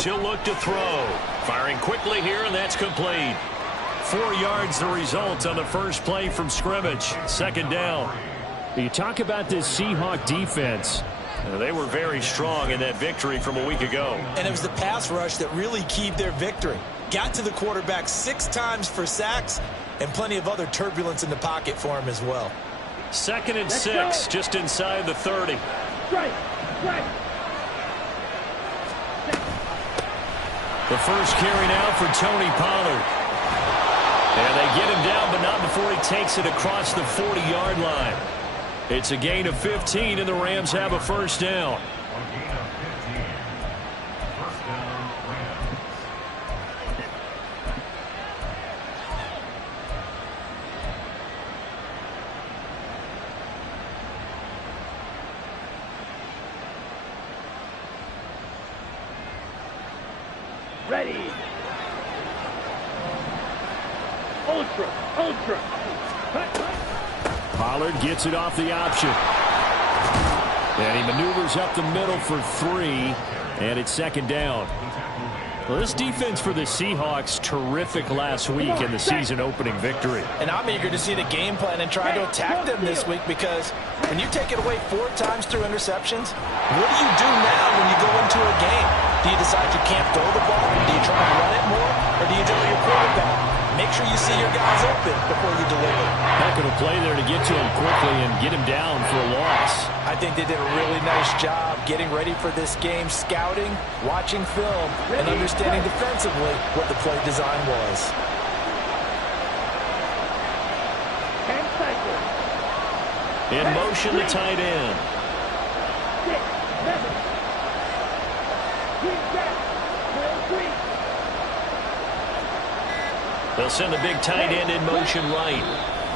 He'll look to throw. Firing quickly here, and that's complete. 4 yards the result on the first play from scrimmage. Second down. You talk about this Seahawk defense. They were very strong in that victory from a week ago. And it was the pass rush that really keyed their victory. Got to the quarterback 6 times for sacks and plenty of other turbulence in the pocket for him as well. 2nd and 6, just inside the 30. The first carry now for Tony Pollard. And they get him down, but not before he takes it across the 40-yard line. It's a gain of 15, and the Rams have a first down. Ready. Ultra. Pollard gets it off the option. And he maneuvers up the middle for 3, and it's second down. Well, this defense for the Seahawks, terrific last week in the season-opening victory. And I'm eager to see the game plan and try to attack them this week, because when you take it away 4 times through interceptions, what do you do now when you go into a game? Do you decide you can't throw the ball? Do you try and run it more? Or do you tell your quarterback, make sure you see your guys open before you deliver? Heck of a play there to get to him quickly and get him down for a loss. I think they did a really nice job getting ready for this game, scouting, watching film, and understanding defensively what the play design was. In motion, the tight end. 6, 7. They'll send the big tight end in motion right.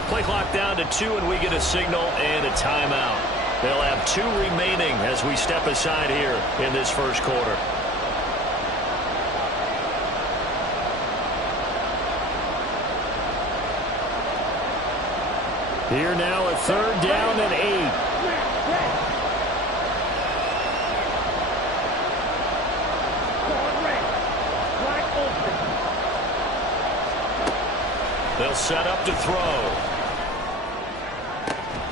Play clock down to 2, and we get a signal and a timeout. They'll have 2 remaining as we step aside here in this first quarter. Here now a 3rd down and 8. They'll set up to throw.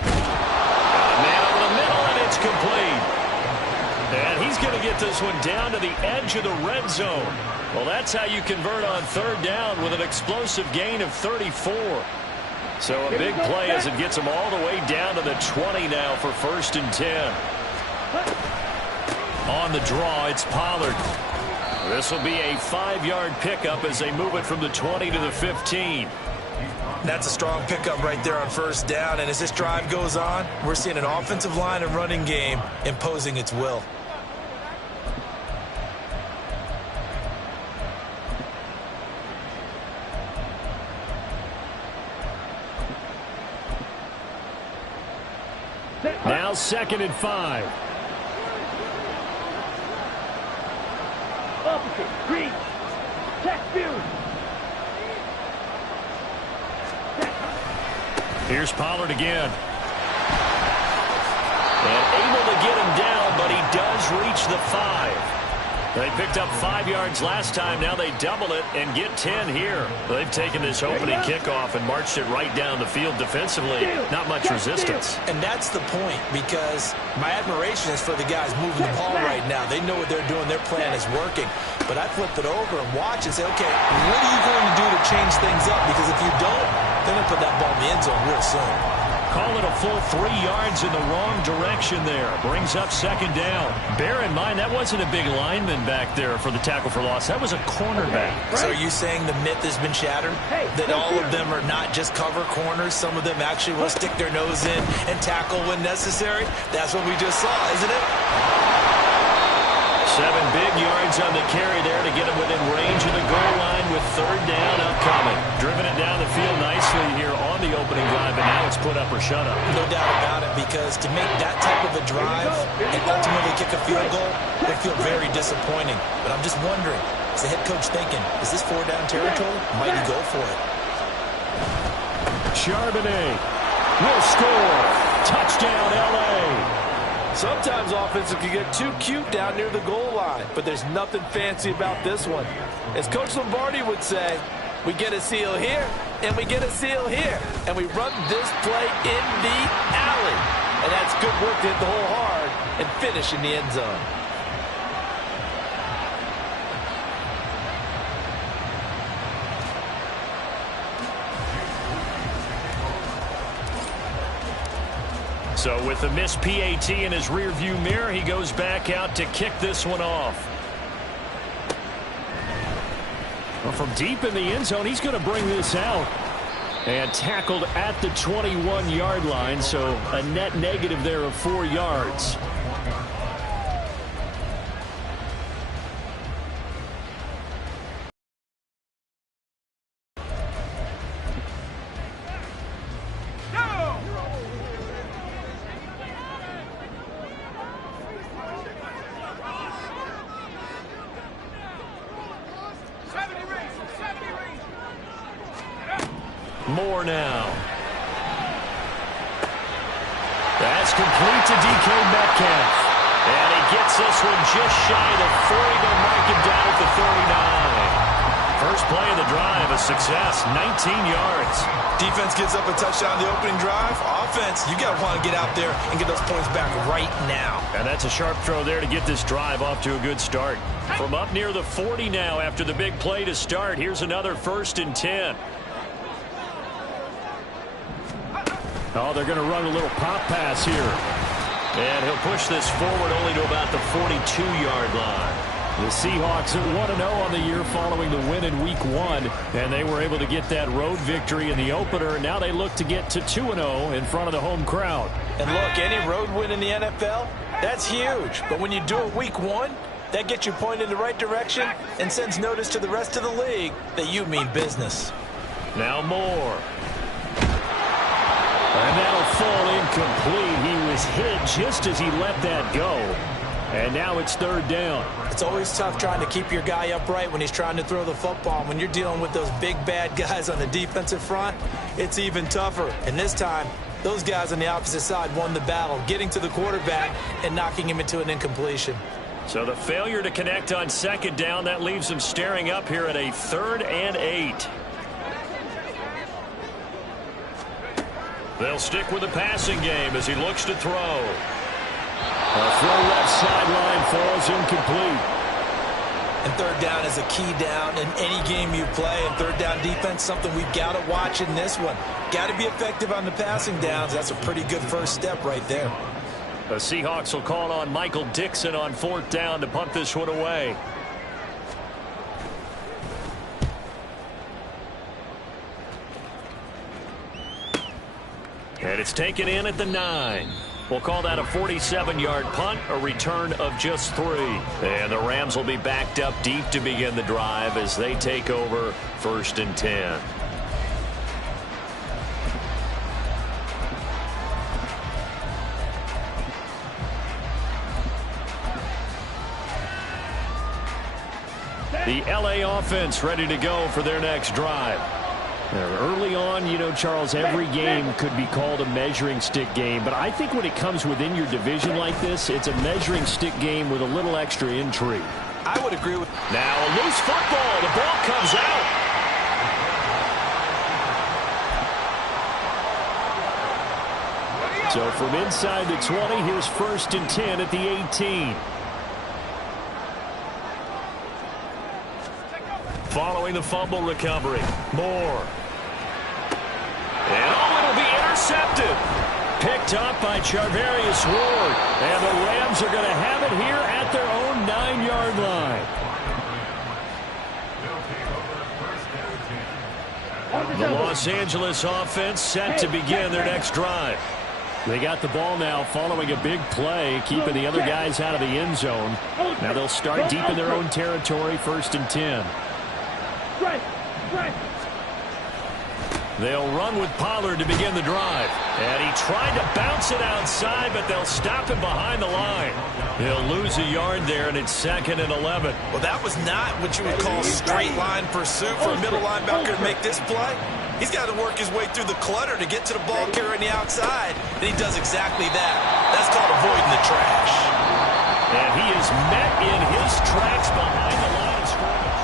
Got a man over the middle, and it's complete. And he's going to get this one down to the edge of the red zone. Well, that's how you convert on 3rd down with an explosive gain of 34. So a big play as it gets them all the way down to the 20 now for 1st and 10. On the draw, it's Pollard. This will be a 5-yard pickup as they move it from the 20 to the 15. That's a strong pickup right there on 1st down, and as this drive goes on, we're seeing an offensive line and running game imposing its will. Now 2nd and 5. Opposite. Green. Check view. Here's Pollard again. And able to get him down, but he does reach the 5. They picked up 5 yards last time. Now they double it and get 10 here. They've taken this opening kickoff and marched it right down the field defensively. Not much resistance. And that's the point, because my admiration is for the guys moving the ball right now. They know what they're doing. Their plan is working. But I flip it over and watch and say, okay, what are you going to do to change things up? Because if you don't, they're going to put that ball in the end zone real soon. Call it a full 3 yards in the wrong direction there. Brings up 2nd down. Bear in mind, that wasn't a big lineman back there for the tackle for loss. That was a cornerback. So are you saying the myth has been shattered? That all of them are not just cover corners? Some of them actually will stick their nose in and tackle when necessary? That's what we just saw, isn't it? 7 big yards on the carry there to get him within range of the goal line with 3rd down upcoming. Driven it down the field nicely here on the opening drive, and now it's put up or shut up. No doubt about it, because to make that type of a drive and ultimately kick a field goal would feel very disappointing. But I'm just wondering, is the head coach thinking, is this 4-down territory? Might he go for it? Charbonnet will score. Touchdown, L.A. Sometimes offenses can get too cute down near the goal line, but there's nothing fancy about this one. As Coach Lombardi would say, we get a seal here, and we get a seal here, and we run this play in the alley. And that's good work to hit the hole hard and finish in the end zone. So with the missed PAT in his rearview mirror, he goes back out to kick this one off. Well, from deep in the end zone, he's going to bring this out. And tackled at the 21-yard line, so a net negative there of 4 yards. More now. That's complete to DK Metcalf. And he gets this one just shy of the 40. They'll mark him down at the 39. First play of the drive, a success, 19 yards. Defense gives up a touchdown the opening drive. Offense, you got to want to get out there and get those points back right now. And that's a sharp throw there to get this drive off to a good start. From up near the 40 now after the big play to start, here's another 1st and 10. Oh, they're going to run a little pop pass here. And he'll push this forward only to about the 42-yard line. The Seahawks at 1-0 on the year following the win in Week 1. And they were able to get that road victory in the opener. And now they look to get to 2-0 in front of the home crowd. And look, any road win in the NFL, that's huge. But when you do it Week 1, that gets you pointed in the right direction and sends notice to the rest of the league that you mean business. Now Moore. And that'll fall incomplete. He was hit just as he let that go. And now it's 3rd down. It's always tough trying to keep your guy upright when he's trying to throw the football. When you're dealing with those big, bad guys on the defensive front, it's even tougher. And this time, those guys on the opposite side won the battle, getting to the quarterback and knocking him into an incompletion. So the failure to connect on 2nd down, that leaves him staring up here at a 3rd and 8. They'll stick with the passing game as he looks to throw. A throw left sideline falls incomplete. And 3rd down is a key down in any game you play. And 3rd down defense, something we've got to watch in this one. Got to be effective on the passing downs. That's a pretty good first step right there. The Seahawks will call on Michael Dixon on 4th down to punt this one away. And it's taken in at the 9. We'll call that a 47-yard punt, a return of just 3. And the Rams will be backed up deep to begin the drive as they take over 1st and 10. The LA offense ready to go for their next drive. Early on, you know, Charles, every game could be called a measuring stick game. But I think when it comes within your division like this, it's a measuring stick game with a little extra intrigue. I would agree with. Now a loose football. The ball comes out. So from inside the 20, here's 1st and 10 at the 18. Following the fumble recovery, Moore. And it'll be intercepted. Picked up by Charvarius Ward. And the Rams are going to have it here at their own 9-yard line. The Los Angeles offense set to begin their next drive. They got the ball now following a big play, keeping the other guys out of the end zone. Now they'll start deep in their own territory, 1st and 10. They'll run with Pollard to begin the drive. And he tried to bounce it outside, but they'll stop him behind the line. He'll lose a yard there, and it's 2nd and 11. Well, that was not what you would call straight line pursuit for a middle linebacker to make this play. He's got to work his way through the clutter to get to the ball carrier on the outside, and he does exactly that. That's called avoiding the trash. And he is met in his tracks behind the line of scrimmage.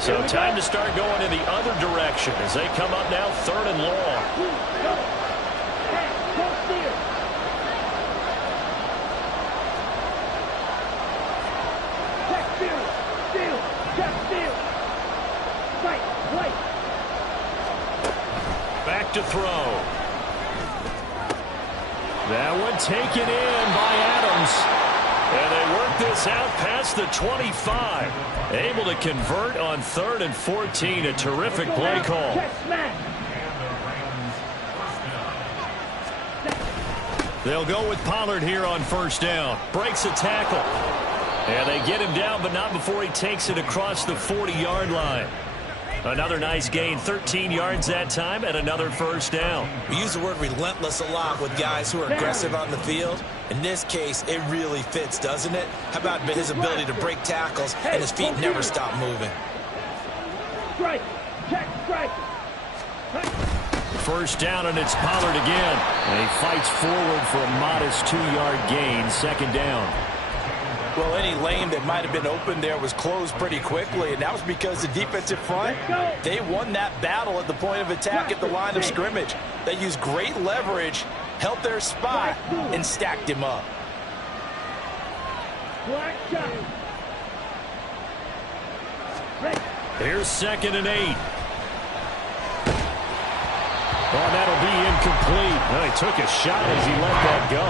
So time to start going in the other direction as they come up now 3rd and long. Back to throw. That one taken in by Adams. And they work this out past the 25. Able to convert on 3rd and 14. A terrific play call. They'll go with Pollard here on 1st down. Breaks a tackle. And they get him down, but not before he takes it across the 40-yard line. Another nice gain, 13 yards that time, and another 1st down. We use the word relentless a lot with guys who are aggressive on the field. In this case, it really fits, doesn't it? How about his ability to break tackles and his feet never stop moving? Strike. Check strike. 1st down, and it's Pollard again. And he fights forward for a modest 2-yard gain, 2nd down. Well, any lane that might have been open there was closed pretty quickly, and that was because the defensive front, they won that battle at the point of attack at the line of scrimmage. They used great leverage, held their spot, and stacked him up. Here's 2nd and 8. Oh, that'll be incomplete. Well, he took a shot as he let that go.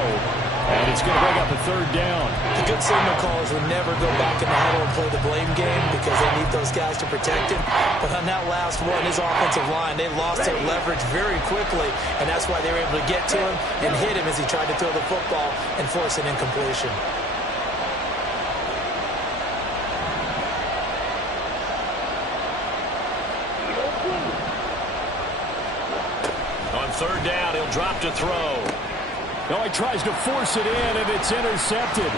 And it's going to bring up a 3rd down. The good signal callers will never go back in the huddle and play the blame game because they need those guys to protect him. But on that last one, his offensive line, they lost their leverage very quickly, and that's why they were able to get to him and hit him as he tried to throw the football and force an incompletion. On 3rd down, he'll drop to throw. Oh, he tries to force it in, and it's intercepted.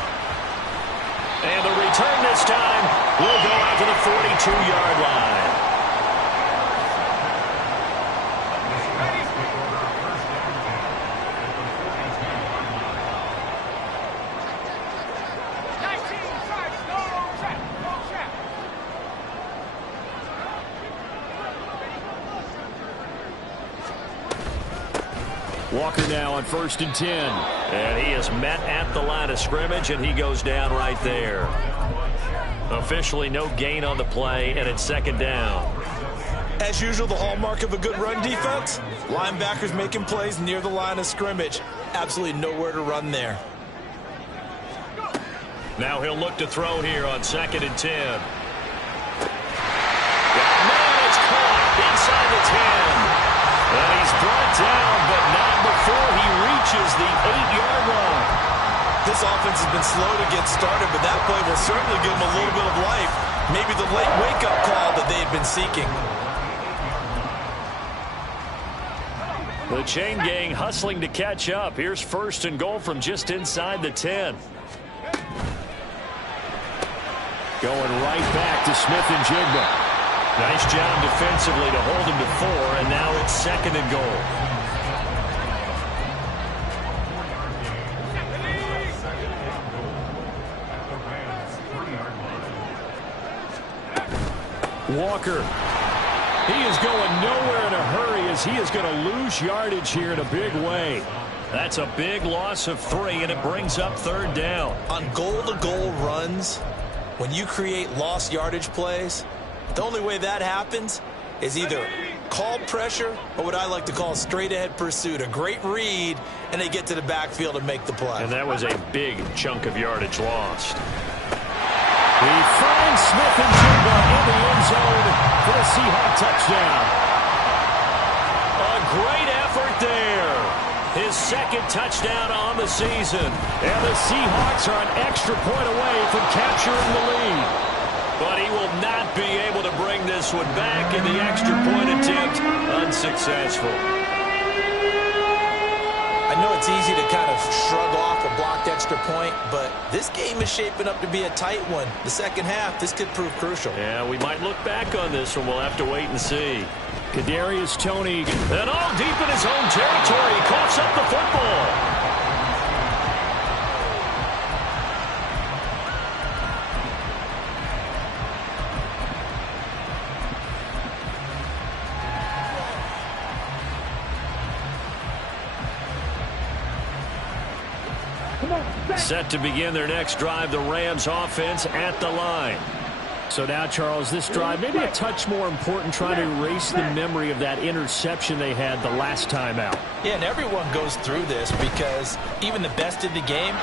And the return this time will go out to the 42-yard line. Walker now on 1st and 10. And he is met at the line of scrimmage, and he goes down right there. Officially no gain on the play, and it's 2nd down. As usual, the hallmark of a good run defense, linebackers making plays near the line of scrimmage. Absolutely nowhere to run there. Now he'll look to throw here on 2nd and 10. Man, it's caught inside the 10. And he's brought down, but not before he reaches the 8-yard line. This offense has been slow to get started, but that play will certainly give them a little bit of life. Maybe the late wake-up call that they had been seeking. The chain gang hustling to catch up. Here's 1st and goal from just inside the 10. Going right back to Smith and Jigba. Nice job defensively to hold him to 4, and now it's 2nd and goal. Walker. He is going nowhere in a hurry as he is going to lose yardage here in a big way. That's a big loss of 3, and it brings up 3rd down. On goal-to-goal runs, when you create lost yardage plays, the only way that happens is either called pressure or what I like to call straight-ahead pursuit. A great read, and they get to the backfield and make the play. And that was a big chunk of yardage lost. He finds Smith and Jigba in the end zone for the Seahawks touchdown. A great effort there. his second touchdown on the season. And the Seahawks are an extra point away from capturing the lead. But he will not be able to bring this one back, in the extra point attempt unsuccessful. I know it's easy to kind of shrug off a blocked extra point, but this game is shaping up to be a tight one. The second half, this could prove crucial. Yeah, we might look back on this one. We'll have to wait and see. Kadarius Toney, and all deep in his own territory, coughs up the football. Set to begin their next drive, the Rams offense at the line. So now, Charles, this drive maybe a touch more important, trying to erase the memory of that interception they had the last time out. Yeah, and everyone goes through this because even the best in the game,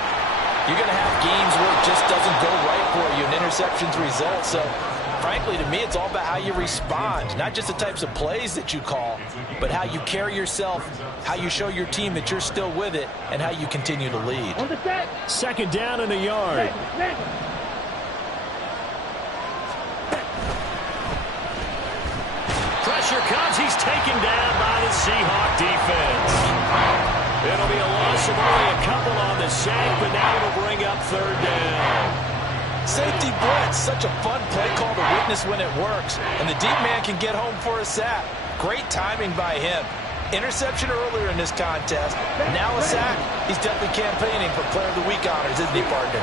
you're going to have games where it just doesn't go right for you and interceptions result. So, frankly, to me, it's all about how you respond, not just the types of plays that you call, but how you carry yourself, how you show your team that you're still with it, and how you continue to lead. Second down in a yard. Pressure comes. He's taken down by the Seahawk defense. It'll be a loss of only a couple on the sack, but now it'll bring up third down. Safety blitz, such a fun play call to witness when it works, and the deep man can get home for a sack. Great timing by him. Interception earlier in this contest. Now a sack. He's definitely campaigning for Player of the Week honors, isn't he, partner?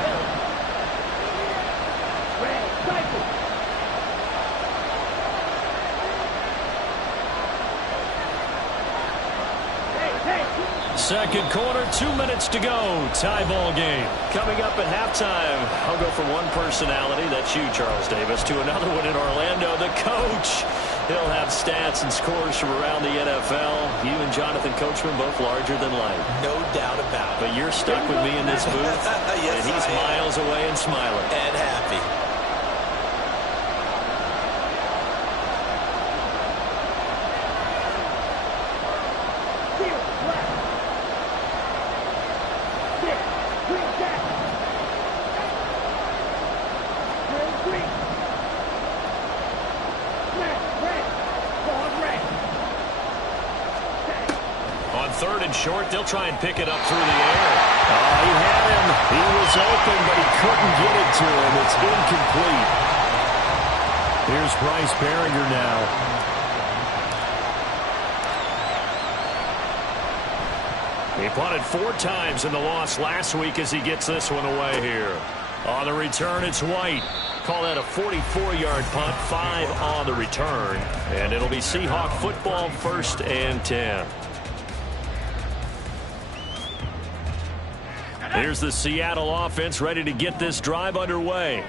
Second quarter, 2 minutes to go. Tie ball game. Coming up at halftime, I'll go from one personality, that's you, Charles Davis, to another one in Orlando, the coach. He'll have stats and scores from around the NFL. You and Jonathan Coachman both larger than life. No doubt about it. But you're stuck with me in this booth, yes, and he's miles away and smiling. And happy. Third and short, they'll try and pick it up through the air. He had him. He was open, but he couldn't get it to him. It's incomplete. Here's Bryce Behringer now. He punted 4 times in the loss last week as he gets this one away here. On the return, it's White. Call that a 44-yard punt, 5 on the return. And it'll be Seahawk football, 1st and 10. Here's the Seattle offense ready to get this drive underway.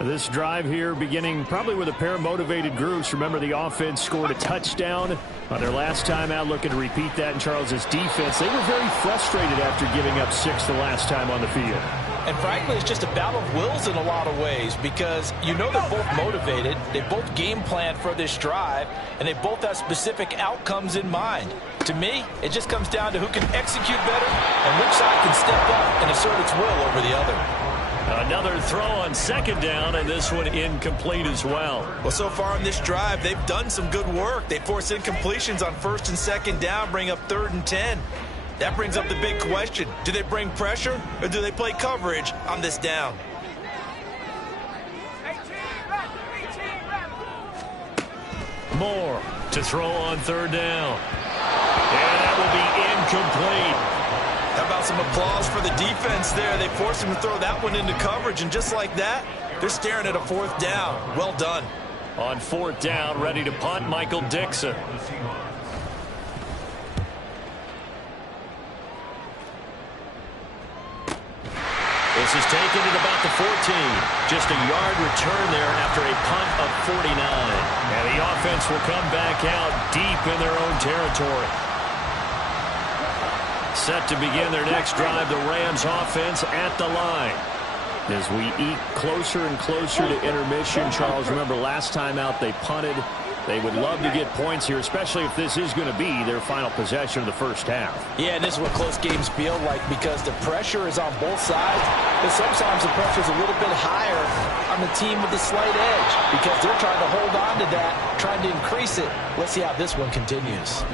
This drive here beginning probably with a pair of motivated groups. Remember, the offense scored a touchdown on their last time out, looking to repeat that in Charles's defense. They were very frustrated after giving up 6 the last time on the field. And frankly, it's just a battle of wills in a lot of ways because you know they're both motivated, they both game plan for this drive, and they both have specific outcomes in mind. To me, it just comes down to who can execute better and which side can step up and assert its will over the other. Another throw on second down, and this one incomplete as well. Well, so far in this drive, they've done some good work. They force incompletions on 1st and 2nd down, bring up 3rd and 10. That brings up the big question. Do they bring pressure or do they play coverage on this down? Moore to throw on 3rd down. And that will be incomplete. How about some applause for the defense there? They forced him to throw that one into coverage, and just like that, they're staring at a 4th down. Well done. On 4th down, ready to punt, Michael Dixon. This is taken at about the 14. Just a yard return there after a punt of 49. And the offense will come back out deep in their own territory. Set to begin their next drive, the Rams offense at the line. As we eke closer and closer to intermission, Charles, remember last time out they punted. They would love to get points here, especially if this is going to be their final possession of the first half. Yeah, and this is what close games feel like because the pressure is on both sides. But sometimes the pressure is a little bit higher on the team with the slight edge because they're trying to hold on to that, trying to increase it. Let's see how this one continues.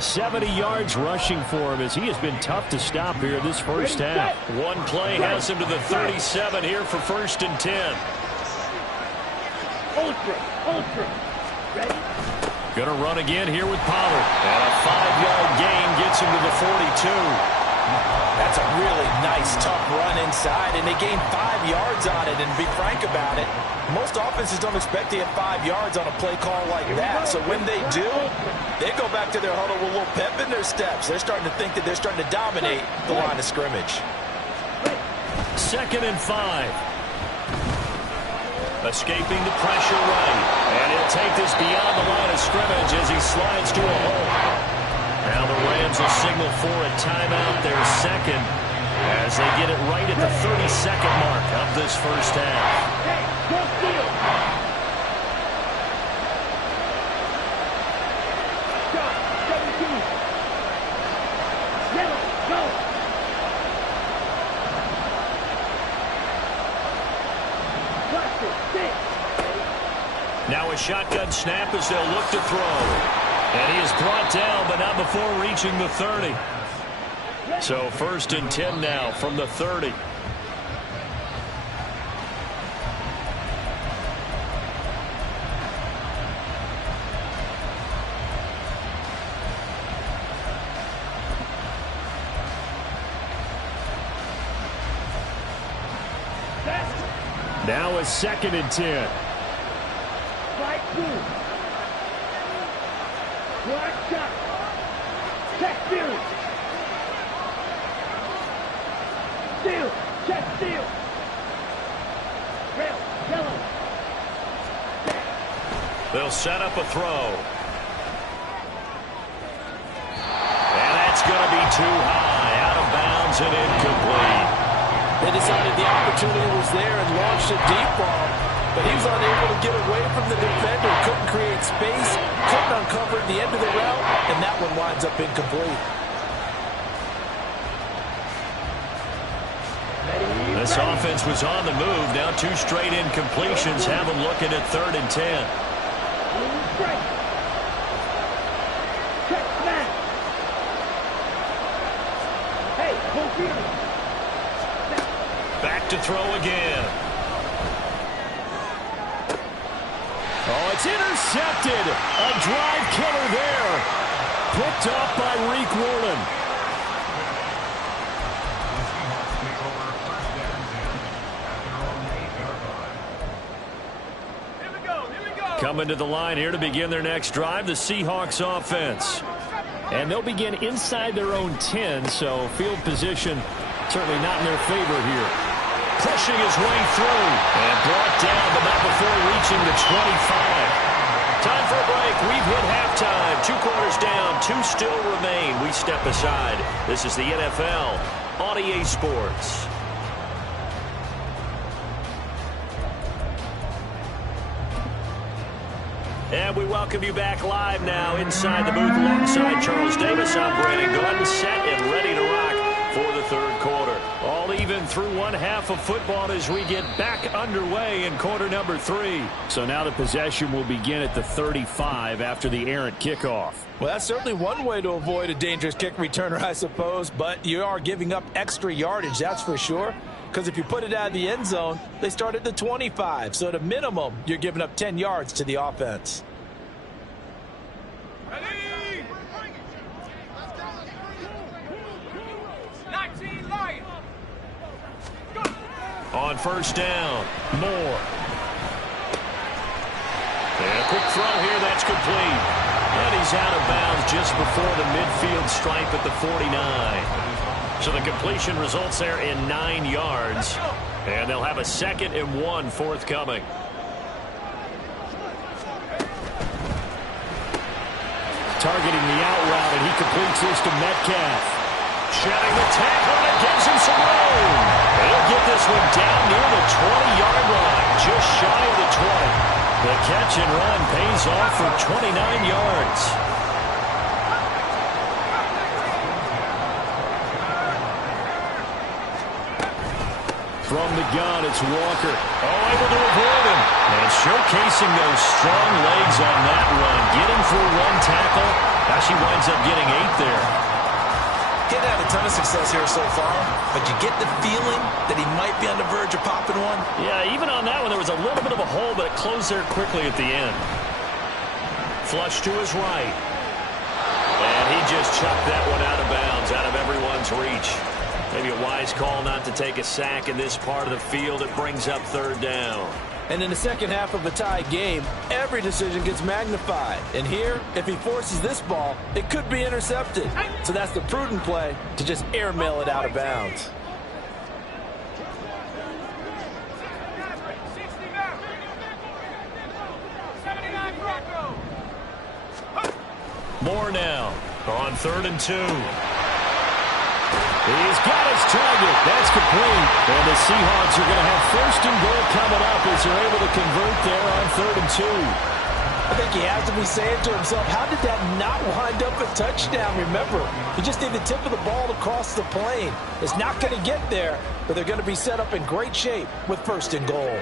70 yards rushing for him as he has been tough to stop here this first half. One play has him to the 37 here for 1st and 10. Ultra. Ready? Gonna run again here with Pollard. And a 5-yard gain gets him to the 42. That's a really nice, tough run inside, and they gained 5 yards on it. And to be frank about it, most offenses don't expect to get 5 yards on a play call like that. So when they do, they go back to their huddle with a little pep in their steps. They're starting to think that they're starting to dominate the line of scrimmage. 2nd and 5. Escaping the pressure right. And he'll take this beyond the line of scrimmage as he slides to a hole. Now the Rams will signal for a timeout, their second, as they get it right at the 32nd mark of this first half. Hey, go steal. Shot, 17. Yellow, go. Now a shotgun snap as they'll look to throw. And he is brought down, but not before reaching the 30. So 1st and 10 now from the 30. Now a 2nd and 10. Right move. Black shot. Check steal. Steal. Check steal. Rail. Yellow. They'll set up a throw. And that's going to be too high. Out of bounds and incomplete. They decided the opportunity was there and launched a deep ball, but he was unable to get away from the defender, couldn't create space, couldn't uncover the end of the route, and that one winds up incomplete. This offense was on the move. Now 2 straight incompletions have them looking at 3rd and 10. Check smash. Hey, go field. Back to throw again. Oh, it's intercepted. A drive killer there. Picked off by Reek Woolen. Coming to the line here to begin their next drive, the Seahawks offense. And they'll begin inside their own 10, so field position certainly not in their favor here. Pushing his way through. And brought down, but not before reaching the 25. Time for a break. We've hit halftime. 2 quarters down. 2 still remain. We step aside. This is the NFL on EA Sports. And we welcome you back live now inside the booth alongside Charles Davis. I'm Brandon Gordon, set and ready to rock for the 3rd quarter. All even through one half of football as we get back underway in quarter number 3. So now the possession will begin at the 35 after the errant kickoff. Well, that's certainly one way to avoid a dangerous kick returner, I suppose, but you are giving up extra yardage, that's for sure. Because if you put it out of the end zone, they start at the 25. So at a minimum, you're giving up 10 yards to the offense. Ready? 19 Lions. On 1st down, Moore. And a quick throw here, that's complete. And he's out of bounds just before the midfield stripe at the 49. So the completion results there in 9 yards. And they'll have a 2nd and 1 forthcoming. Targeting the out route, and he completes this to Metcalf. Shedding the tackle, and it gives him some room. He'll get this one down near the 20-yard line, just shy of the 20. The catch and run pays off for 29 yards. From the gun, it's Walker. Oh, able to avoid him. And showcasing those strong legs on that run. Getting through one tackle. Actually winds up getting 8 there. He's had a ton of success here so far, but you get the feeling that he might be on the verge of popping one. Yeah, even on that one, there was a little bit of a hole, but it closed there quickly at the end. Flush to his right. And he just chucked that one out of bounds, out of everyone's reach. Maybe a wise call not to take a sack in this part of the field. It brings up 3rd down. And in the second half of a tie game, every decision gets magnified. And here, if he forces this ball, it could be intercepted. So that's the prudent play to just airmail it out of bounds. More now on 3rd and 2. He's got his target. That's complete. And the Seahawks are going to have 1st and goal coming up as they're able to convert there on 3rd and 2. I think he has to be saying to himself, how did that not wind up a touchdown? Remember, he just need the tip of the ball to cross the plane. It's not going to get there, but they're going to be set up in great shape with 1st and goal.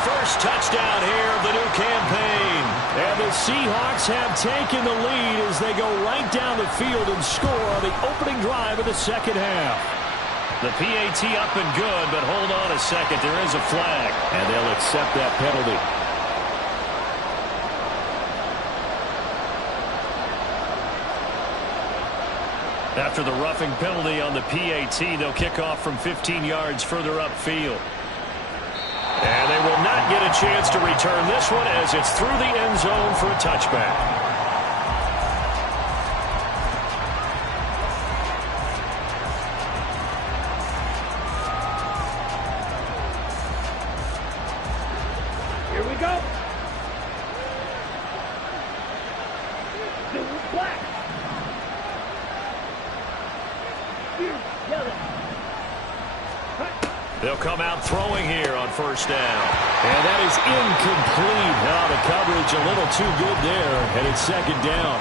First touchdown here of the new campaign. And the Seahawks have taken the lead as they go right down the field and score on the opening drive of the second half. The PAT up and good, but hold on a second. There is a flag. And they'll accept that penalty. After the roughing penalty on the PAT, they'll kick off from 15 yards further upfield. And they will not get a chance to return this one as it's through the end zone for a touchback. Here we go. Blue, black. Here, yellow. They'll come out throwing here on 1st down. And that is incomplete. Now the coverage a little too good there, and it's 2nd down.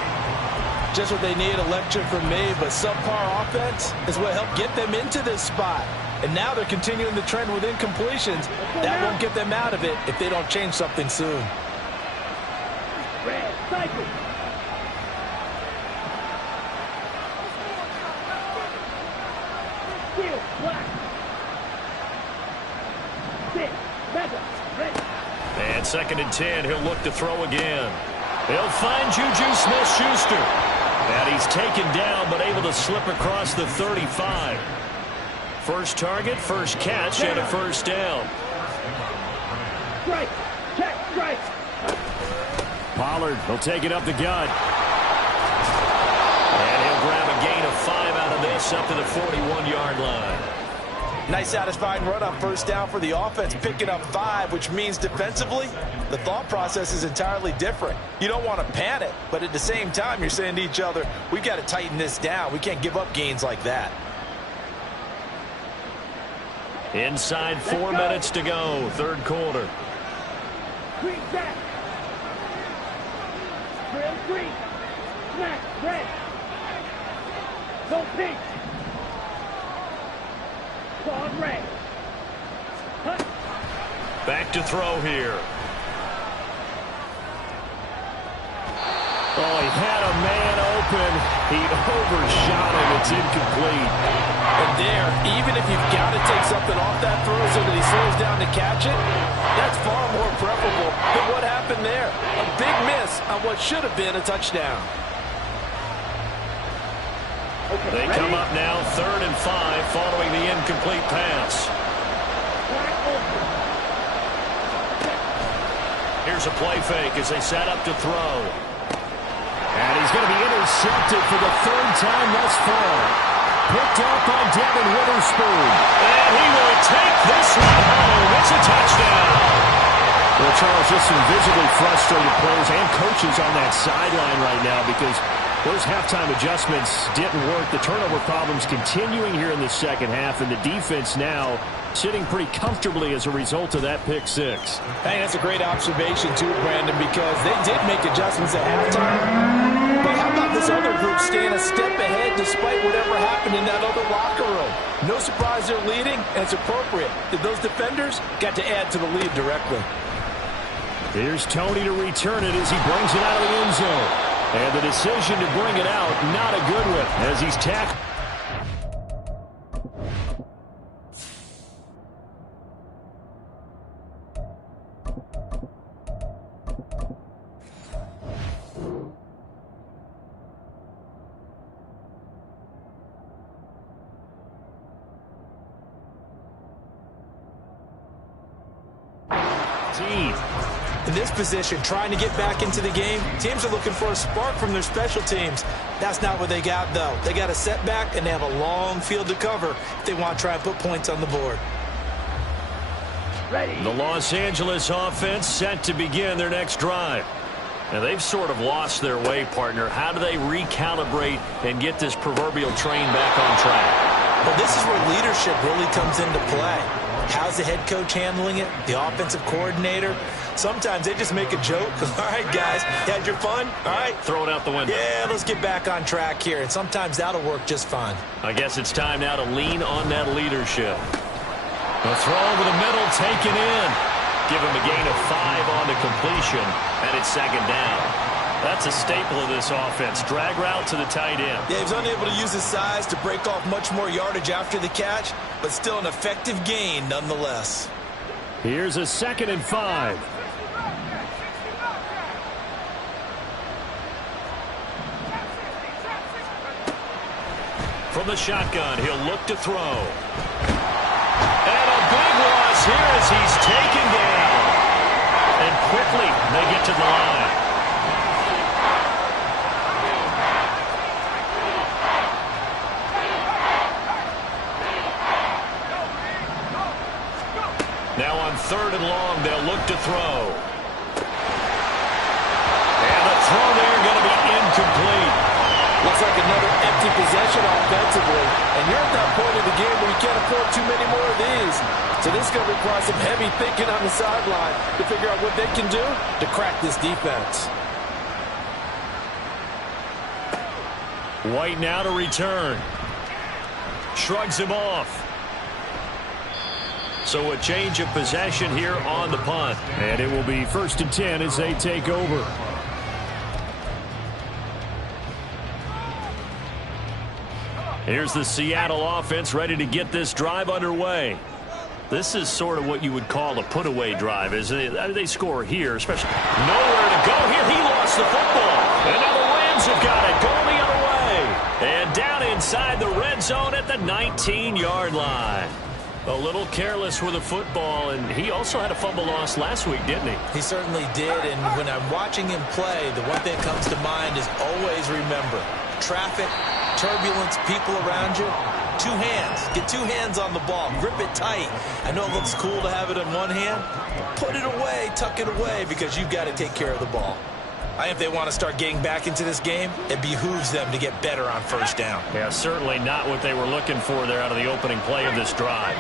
Just what they need, a lecture from me, but subpar offense is what helped get them into this spot. And now they're continuing the trend with incompletions. That won't get them out of it if they don't change something soon. Red, cycle. Steel, black. And 2nd and 10, he'll look to throw again. He'll find Juju Smith-Schuster. And he's taken down, but able to slip across the 35. First target, first catch, and a 1st down. Strike, check, strike. Pollard will take it up the gut. And he'll grab a gain of 5 out of this up to the 41-yard line. Nice satisfying run on 1st down for the offense, picking up 5, which means defensively, the thought process is entirely different. You don't want to panic, but at the same time, you're saying to each other, we've got to tighten this down. We can't give up gains like that. Inside 4 minutes to go, 3rd quarter. Green, jack. Trail, green. Smack, red. Go, pink. Claude, red. Hut. Back to throw here. Oh, he had a man open. He overshot him. It's incomplete. And there, even if you've got to take something off that throw so that he slows down to catch it, that's far more preferable than what happened there. A big miss on what should have been a touchdown. Okay, They ready? come up now 3rd and 5 following the incomplete pass. Black, open. Here's a play fake as they set up to throw. And he's going to be intercepted for the 3rd time thus far. Picked up by Devin Witherspoon. And he will take this one home. It's a touchdown. Well, Charles, just some visibly frustrated players and coaches on that sideline right now because those halftime adjustments didn't work. The turnover problems continuing here in the second half, and the defense now sitting pretty comfortably as a result of that pick six. Hey, that's a great observation, too, Brandon, because they did make adjustments at halftime. But how about this other group staying a step ahead despite whatever happened in that other locker room? No surprise they're leading, and it's appropriate. Those defenders got to add to the lead directly. Here's Tony to return it as he brings it out of the end zone. And the decision to bring it out, not a good one, as he's tackled. In this position, trying to get back into the game, teams are looking for a spark from their special teams. That's not what they got, though. They got a setback, and they have a long field to cover if they want to try and put points on the board. Ready. The Los Angeles offense set to begin their next drive. Now, they've sort of lost their way, partner. How do they recalibrate and get this proverbial train back on track? Well, this is where leadership really comes into play. How's the head coach handling it? The offensive coordinator? Sometimes they just make a joke. All right, guys, you had your fun? All right. Throw it out the window. Yeah, let's get back on track here. And sometimes that'll work just fine. I guess it's time now to lean on that leadership. The throw over the middle, taken in. Give him a gain of 5 on the completion, and it's second down. That's a staple of this offense. Drag route to the tight end. Yeah, he was unable to use his size to break off much more yardage after the catch, but still an effective gain nonetheless. Here's a 2nd and 5. From the shotgun, he'll look to throw. And a big loss here as he's taken down. And quickly, they get to the line. Now on 3rd and long, they'll look to throw. And the throw there going to be incomplete. Looks like another empty possession offensively. And you're at that point of the game where you can't afford too many more of these. So this is going to require some heavy thinking on the sideline to figure out what they can do to crack this defense. White now to return. Shrugs him off. So a change of possession here on the punt. And it will be 1st and 10 as they take over. Here's the Seattle offense ready to get this drive underway. This is sort of what you would call a put-away drive. They score here, especially nowhere to go here. He lost the football. And now the Rams have got it going the other way. And down inside the red zone at the 19-yard line. A little careless with the football, and he also had a fumble loss last week, didn't he? He certainly did, and when I'm watching him play, the one thing that comes to mind is always remember, traffic, turbulence, people around you, 2 hands. Get 2 hands on the ball. Grip it tight. I know it looks cool to have it in one hand. Put it away, tuck it away, because you've got to take care of the ball. I think if they want to start getting back into this game, it behooves them to get better on 1st down. Yeah, certainly not what they were looking for there out of the opening play of this drive.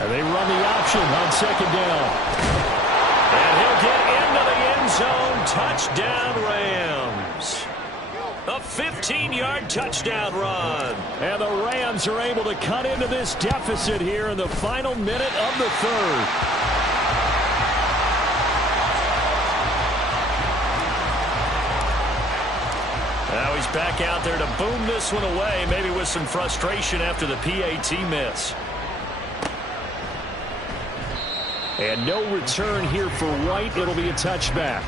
And they run the option on 2nd down. And he'll get into the end zone. Touchdown, Rams. A 15-yard touchdown run. And the Rams are able to cut into this deficit here in the final minute of the 3rd. Now he's back out there to boom this one away, maybe with some frustration after the PAT miss. And no return here for White. It'll be a touchback.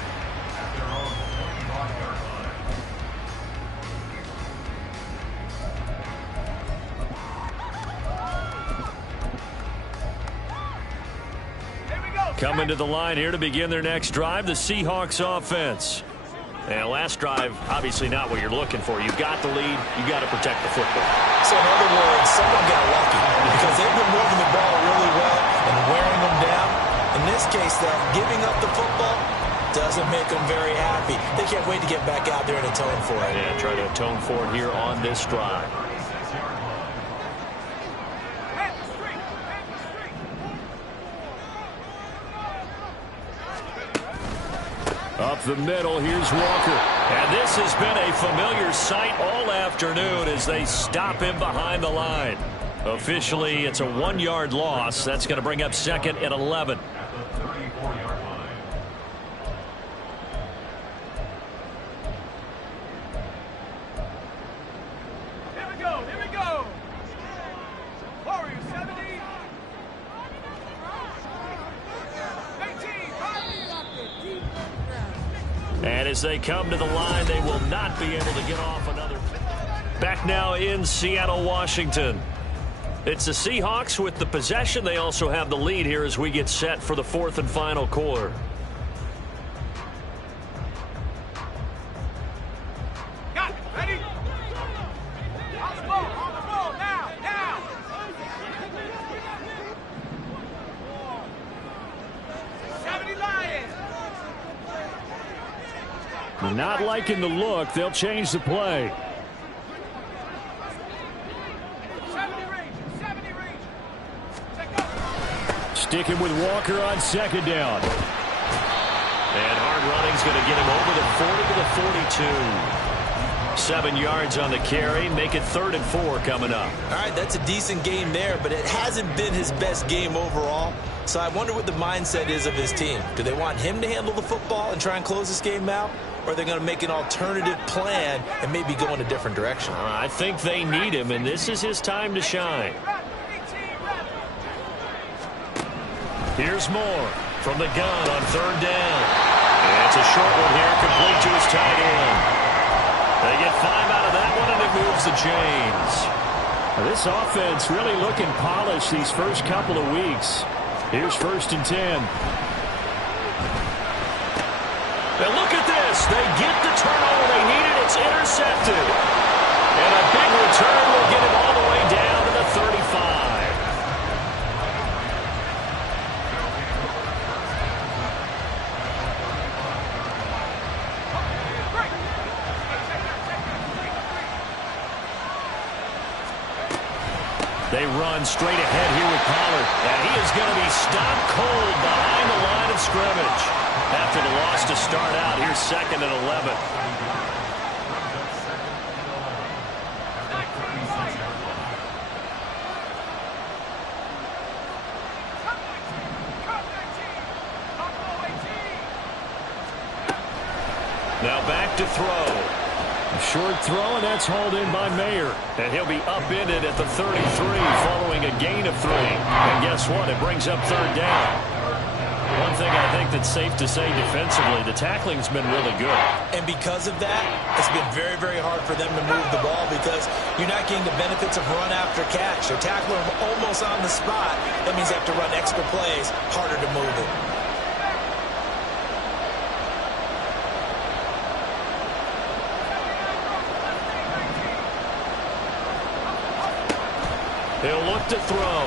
Coming to the line here to begin their next drive, the Seahawks offense. And last drive, obviously not what you're looking for. You've got the lead. You've got to protect the football. So in other words, someone got lucky because they've been moving the ball really well, and where In this case, though, giving up the football doesn't make them very happy. They can't wait to get back out there and atone for it. Yeah, try to atone for it here on this drive. Up the middle, here's Walker. And this has been a familiar sight all afternoon as they stop him behind the line. Officially, it's a 1-yard loss. That's going to bring up second and 11. And as they come to the line, they will not be able to get off another. Back now in Seattle, Washington. It's the Seahawks with the possession. They also have the lead here as we get set for the fourth and final quarter. Got it. Ready? On the ball, now. Not liking the look. They'll change the play. 70 range. Sticking with Walker on second down. And hard running's going to get him over the 40 to the 42. 7 yards on the carry. Make it 3rd and 4 coming up. All right, that's a decent game there, but it hasn't been his best game overall. So I wonder what the mindset is of his team. Do they want him to handle the football and try and close this game out? Or are they going to make an alternative plan and maybe go in a different direction? I think they need him, and this is his time to shine. Here's Moore from the gun on 3rd down. And it's a short one here, complete to his tight end. They get 5 out of that one, and it moves the chains. Now, this offense really looking polished these first couple of weeks. Here's 1st and 10. Now look at this. They get the turnover they needed. It's intercepted. And a big return will get him all the way down to the 35. They run straight ahead here with Pollard. And he is going to be stopped cold behind the line of scrimmage. After the loss to start out, here's 2nd and 11. Now back to throw. A short throw, and that's hauled in by Mayer. And he'll be upended at the 33 following a gain of 3. And guess what? It brings up 3rd down. One thing I think that's safe to say defensively, the tackling's been really good. And because of that, it's been very, very hard for them to move the ball because you're not getting the benefits of run after catch. They're tackling them almost on the spot. That means they have to run extra plays, harder to move it. He'll look to throw.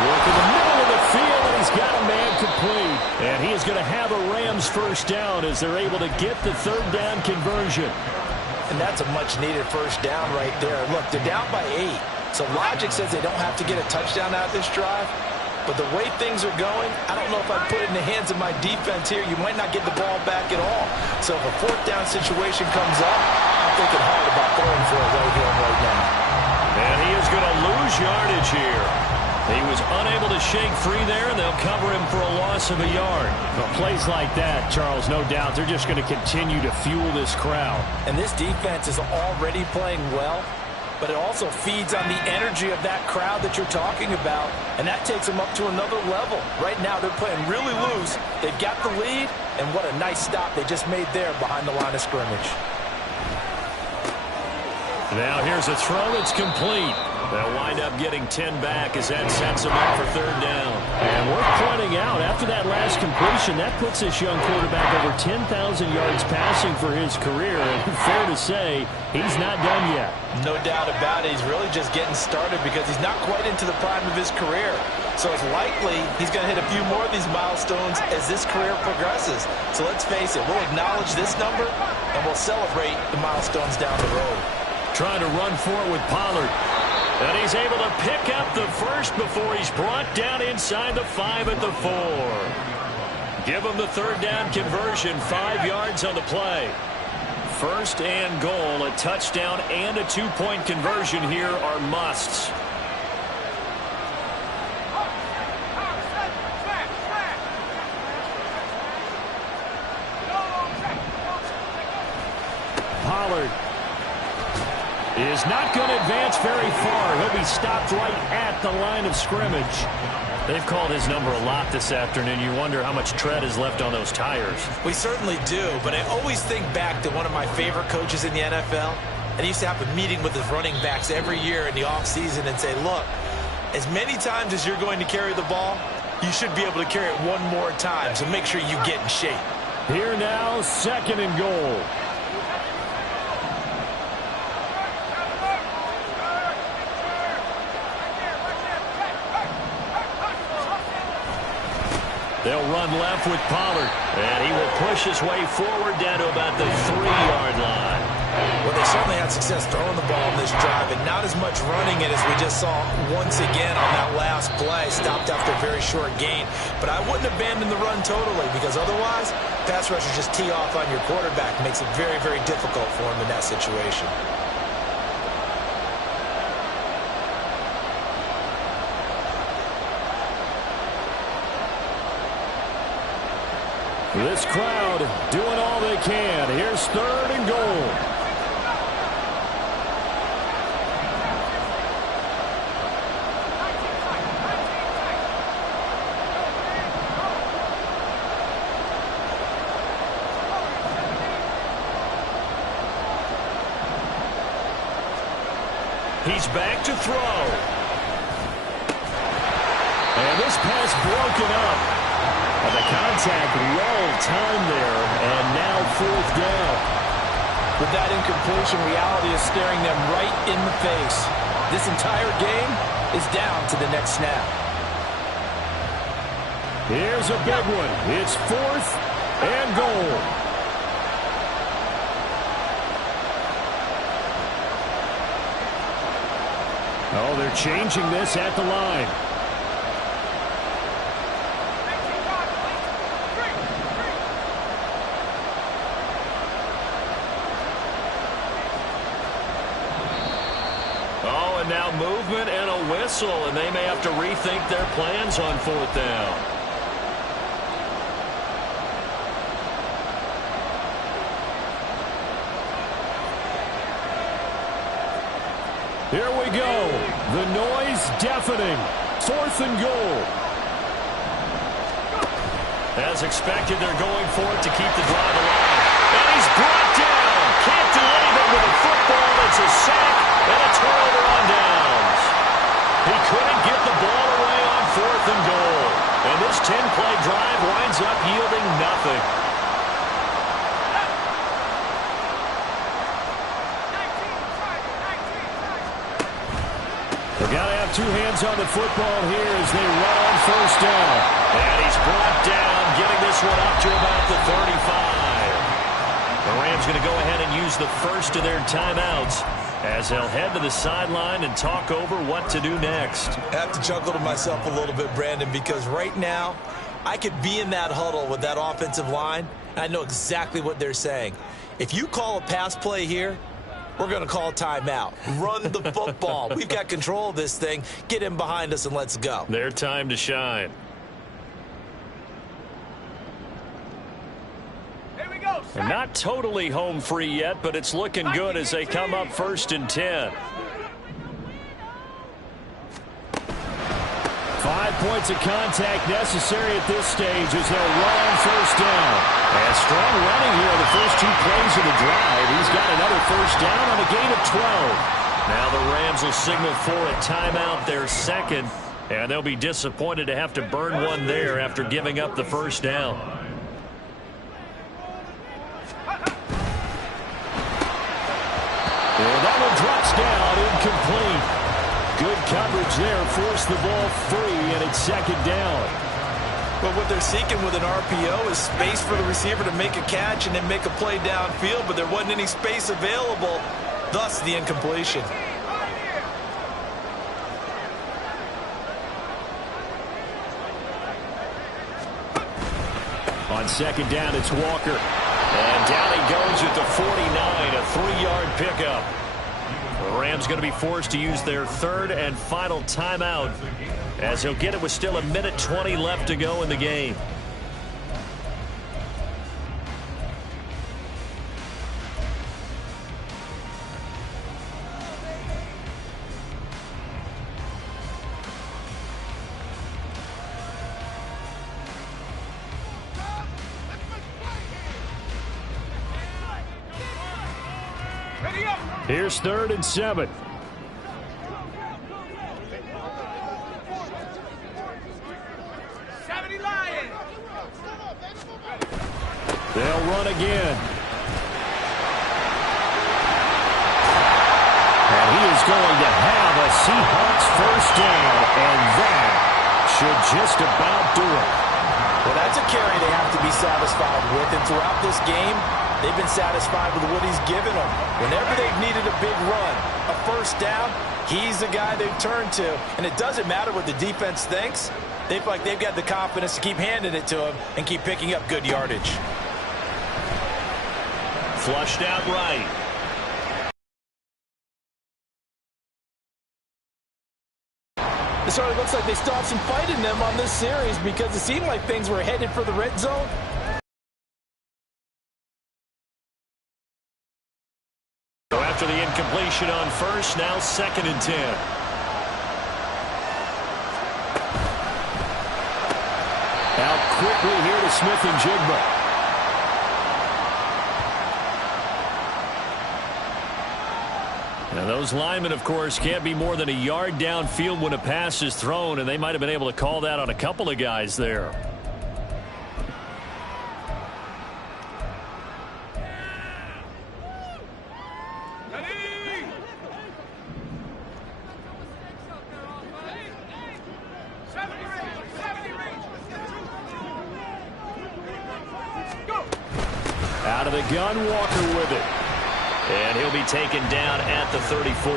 Work in the middle of the field, and he's got a man complete. And he is going to have a Rams 1st down as they're able to get the 3rd down conversion. And that's a much-needed 1st down right there. Look, they're down by 8. So logic says they don't have to get a touchdown out of this drive. But the way things are going, I don't know if I'd put it in the hands of my defense here. You might not get the ball back at all. So if a 4th down situation comes up, I'm thinking hard about going for it right here and right now. And he is going to lose yardage here. He was unable to shake free there, and they'll cover him for a loss of a yard. Well, plays like that, Charles, no doubt, they're just going to continue to fuel this crowd. And this defense is already playing well, but it also feeds on the energy of that crowd that you're talking about, and that takes them up to another level. Right now, they're playing really loose. They've got the lead, and what a nice stop they just made there behind the line of scrimmage. Now here's a throw that's complete. They'll wind up getting 10 back as that sets them up for third down. And worth pointing out, after that last completion, that puts this young quarterback over 10,000 yards passing for his career. And fair to say, he's not done yet. No doubt about it. He's really just getting started because he's not quite into the prime of his career. So it's likely he's going to hit a few more of these milestones as this career progresses. So let's face it, we'll acknowledge this number and we'll celebrate the milestones down the road. Trying to run for it with Pollard. And he's able to pick up the first before he's brought down inside the 5 at the 4. Give him the third down conversion, 5 yards on the play. First and goal, a touchdown and a 2-point conversion here are musts. Pollard is not going to advance very far. He'll be stopped right at the line of scrimmage. They've called his number a lot this afternoon. You wonder how much tread is left on those tires. We certainly do, but I always think back to one of my favorite coaches in the NFL. And he used to have a meeting with his running backs every year in the offseason and say, look, as many times as you're going to carry the ball, you should be able to carry it one more time, so make sure you get in shape. Here now, second and goal. They'll run left with Pollard, and he will push his way forward down to about the 3-yard line. Well, they certainly had success throwing the ball in this drive, and not as much running it as we just saw once again on that last play. Stopped after a very short gain. But I wouldn't abandon the run totally, because otherwise, pass rushers just tee off on your quarterback. Makes it very, very difficult for him in that situation. This crowd doing all they can. Here's third and goal. He's back to throw. And this pass broken up. And the contact well timed there, and now fourth down. With that incompletion, reality is staring them right in the face. This entire game is down to the next snap. Here's a big one. It's fourth and goal. Oh, they're changing this at the line. Now movement and a whistle, and they may have to rethink their plans on fourth down. Here we go. The noise deafening. Fourth and goal. As expected, they're going for it to keep the drive alive. And he's brought down. Can't do anything with a football. It's a sack and a turnover on downs. He couldn't get the ball away on fourth and goal. And this 10-play drive winds up yielding nothing. They've got to have two hands on the football here as they run on first down. And he's brought down, getting this one up to about the 35. The Rams going to go ahead and use the first of their timeouts as they'll head to the sideline and talk over what to do next. I have to chuckle to myself a little bit, Brandon, because right now I could be in that huddle with that offensive line, and I know exactly what they're saying. If you call a pass play here, we're going to call timeout. Run the football. We've got control of this thing. Get in behind us and let's go. Their time to shine. And not totally home free yet, but it's looking good as they come up first and 10. 5 points of contact necessary at this stage as they'll run on first down. And strong running here on the first 2 plays of the drive. He's got another first down on a gain of 12. Now the Rams will signal for a timeout, their second. And they'll be disappointed to have to burn one there after giving up the first down. And that one drops down, incomplete. Good coverage there, forced the ball free, and it's second down. But what they're seeking with an RPO is space for the receiver to make a catch and then make a play downfield, but there wasn't any space available, thus the incompletion. On second down, it's Walker. And down he goes at the 49, a 3-yard pickup. The Rams going to be forced to use their third and final timeout, as he'll get it with still 1:20 left to go in the game. Here's 3rd and 7. They'll run again. And he is going to have a Seahawks first down, and that should just about do it. Well, that's a carry they have to be satisfied with, and throughout this game, they've been satisfied with what he's given them. Whenever they've needed a big run, a first down, he's the guy they've turned to. And it doesn't matter what the defense thinks. They feel like they've got the confidence to keep handing it to him and keep picking up good yardage. Flushed out right. It sort of looks like they still have some fight in them on this series, because it seemed like things were headed for the red zone. After the incompletion on first, now 2nd and 10. Out quickly here to Smith and Jigba. Now those linemen, of course, can't be more than a yard downfield when a pass is thrown, and they might have been able to call that on a couple of guys there. Out of the gun, Walker with it. And he'll be taken down at the 34.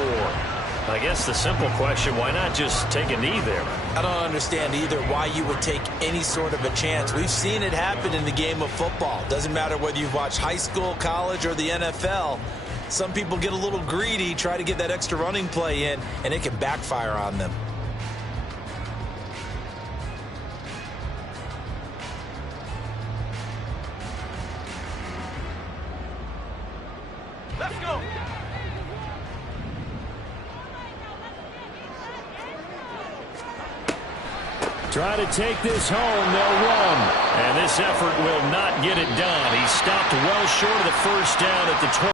I guess the simple question, why not just take a knee there? I don't understand either why you would take any sort of a chance. We've seen it happen in the game of football. Doesn't matter whether you've watched high school, college, or the NFL. Some people get a little greedy, try to get that extra running play in, and it can backfire on them. Let's go. Try to take this home, they'll run. And this effort will not get it done. He stopped well short of the first down at the 20.